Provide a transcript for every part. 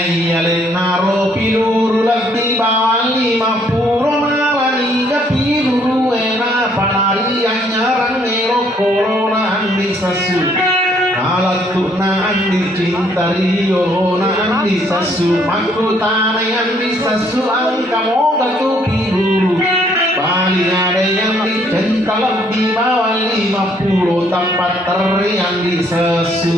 Nayyalin naro piluru lagi bawali mapuro malani kapiluru ena panari anyarang nero corona andi sasu alatu na andi cintari yorona andi sasu makutane andi sasu angkamo gatu piluru bali ada yang dicinta lebih bawali mapuro tempat teri andi sasu.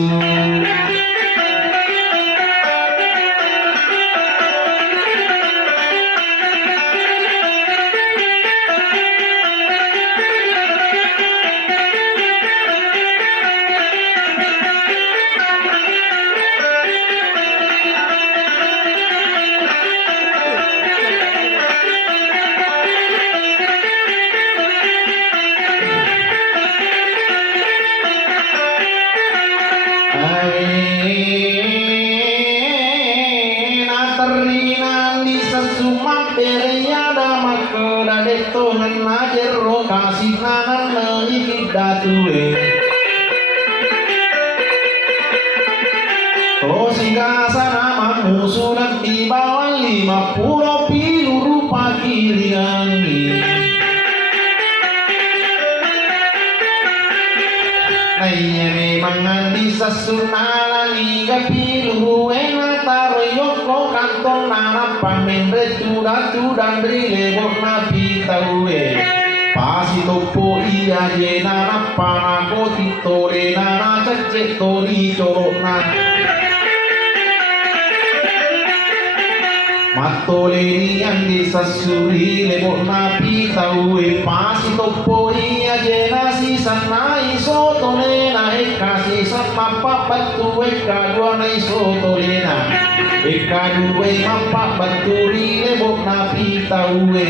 Surat di bawah 50 piluru pakiriangi Naya memang andi sasunalani piluru ena taro yoko kantong nana pamen recu dan rilebok nabi taue pasi topo iya jena napa nako titore nana cecek tori corok matoleni andi sasuri lebok napi taue pasi topo iya jenasi sanai sotolena ekasi samapa batu eka dua nai sotolena eka dua mapa baturi lebok napi taue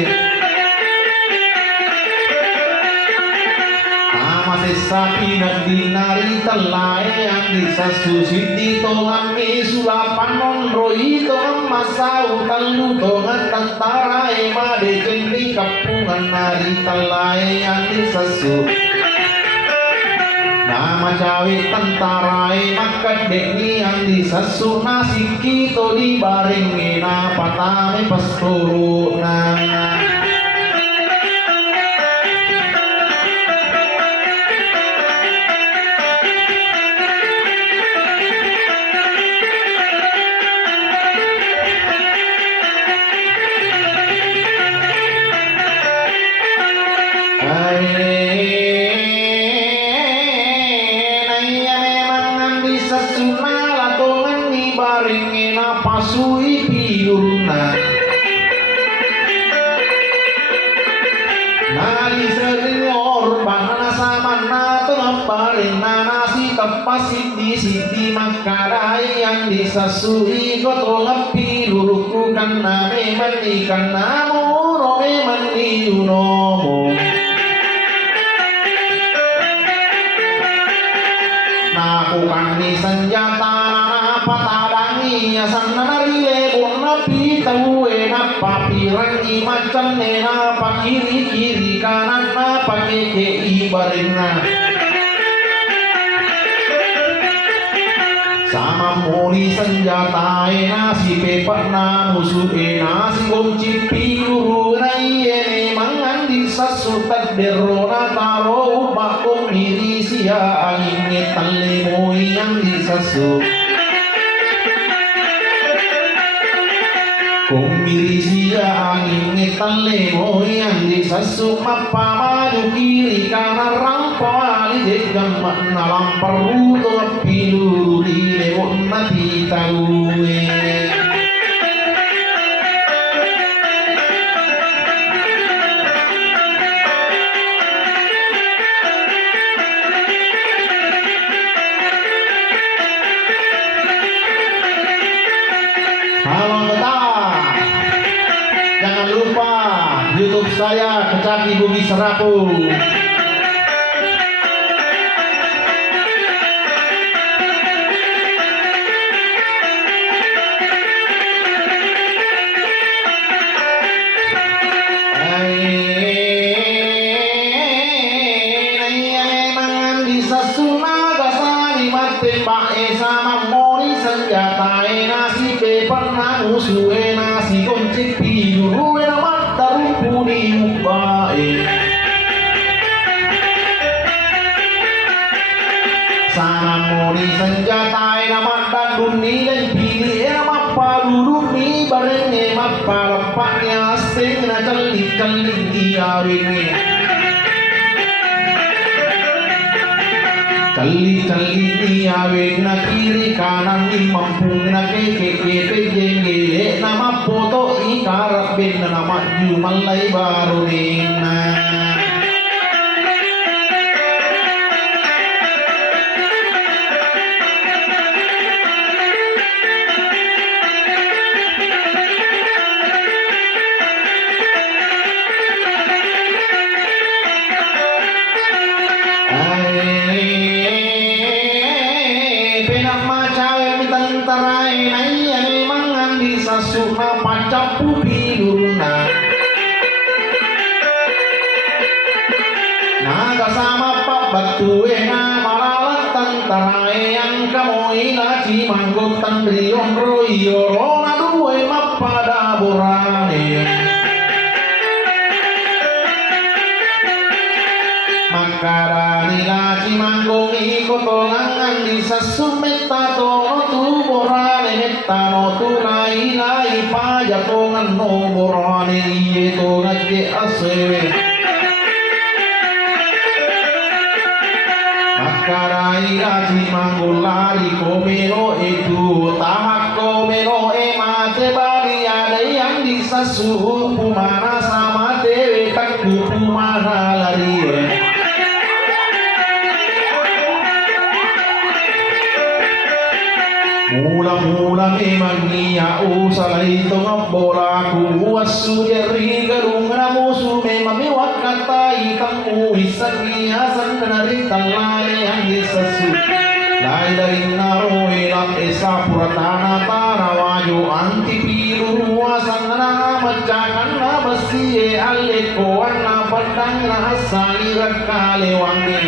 sapi nagdinari talay ang isasusip dito ang isulapan ng roito ang masaw taluto at tantaray madekindi kapungan nari talay ang isasu na macawit tantaray makadekni ang isasu na sikito di baring patami pasturo na pasui piurna nari senior banana sama nato paling nanasi kapasi di sini makarai yang disasui koto ngapi luruku karena memang ikan namo rome mandi unomo nakukan di senjata patadangi sannarile bonna pitaue na papiran imacan nena pakiri kiri kanan na pakeke ibarenna sama moni senjata nasi pepak na musuh nasi kunci piuru ene mangan di sasutat derona taro bakom miri sia angin talle moi yang di sasu kumiri sia angin talle moi yang di sasu mappa maju kiri kanan rampo ali degam nalam perlu pilu di lewon nati taue YouTube saya Kecaki Bumi Serapu. Mangan di sasuna gasani mati pae sama mori senjatae nasi kepenang musuhe nasi kuncik piluruwe namat tarupuni mubae sanamoni senjatae namat danduni dan pilih namat paluruni barenge mapalapaknya sing na calik-calik diawini cali-cali diawin na kiri kanan di mampung na keke jengge nama foto ikarap bin na nama jumalay barunin na suna pacapu pilurna naga sama pak batue na malalat tantarae yang kamu ilaci manggut tandrion royo na duwe mapada borane makarani laci manggung ikut olangan di sasumeta tono tu borane metano tu lai pajatongan no borane iye to ngake asewe makarai laci manggung lari komero itu tahak komero mate bali ada yang di sasu pumana sama dewe takku pumana lari mula-mula memang niya usalay itong bola kuwasu jari garung na musu memang mewak katai kang uhisan niyasan na rin talay ang isasu lain dari naroe lang esa puratana tarawayo antipiru ruwasan na macakan na basiye alikoan na pandang na asali rakalewangi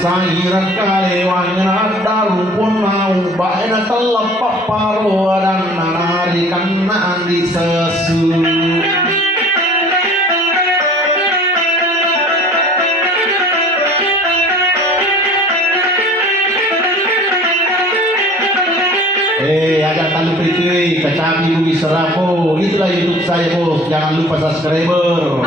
asairan kalewan ada rumpun mau baena telepak paro dan nararikan andi sesu agak talu perikui kecapi Bugis Serapo itulah YouTube saya bos jangan lupa subscriber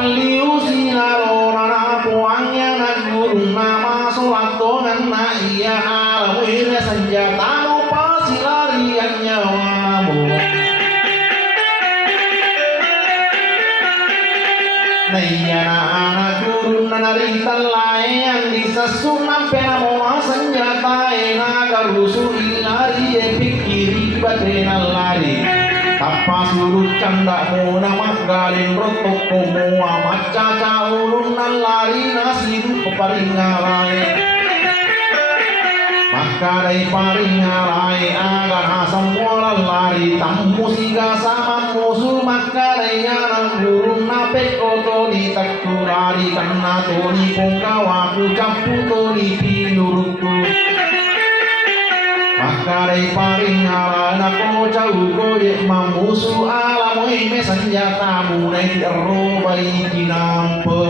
Paliu sinalora na puangnya na gurung nama sulatongan na iya alawira senjata no pasilarian nyawamu na iya na anak gurung na naritan layan di sesunan penamo senjata na karusun ilari pikiri batenan lari Tapa surut canda muna magaling rotok kumua macaca ulun lari nasidu peparingarai makarai paringarai agar asam moral lari tammu siga sama musuh makarai yang burung nape koto di takulari karena toni pungkawaku capu toni pinuruku makarai paringarai nako jauh koyek mamusu alam ime senjata munai ero bayi kinampe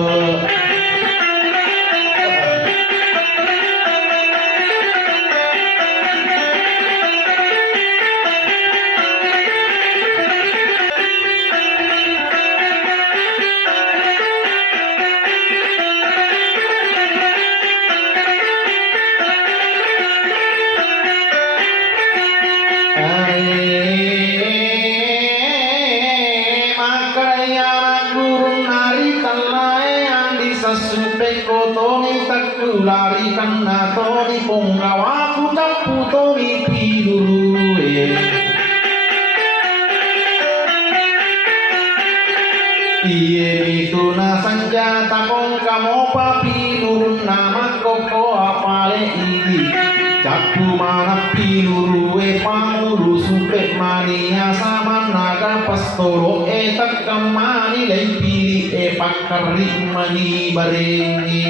lari karena toni punggawaku capu toni piluruwe iye mituna sanjata kong kamo papi nurun nama koko apale iki capu mana pilurue pangulu supe mania sama naga pastoro tak kamani lay pili pakari mani barengi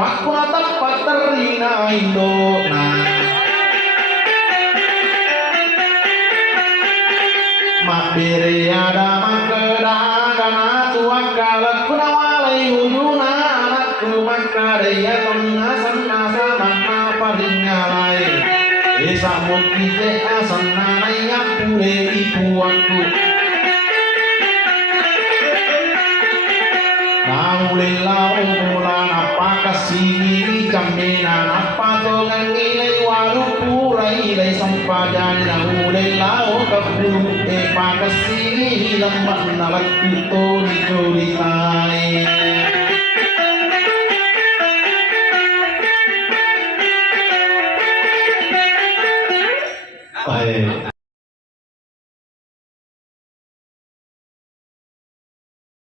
aku tempat terina indona mabere ada makedana tua kala kuna walai uyuna anakku makadaya tengah sana sama paringalai esa mukite asana naya pure ibu aku Naulilau mulan apa kasini jamena apa tongan ilai waru pura ilai sampajan naulilau kabru apa kasini lemah nalat itu dicuritai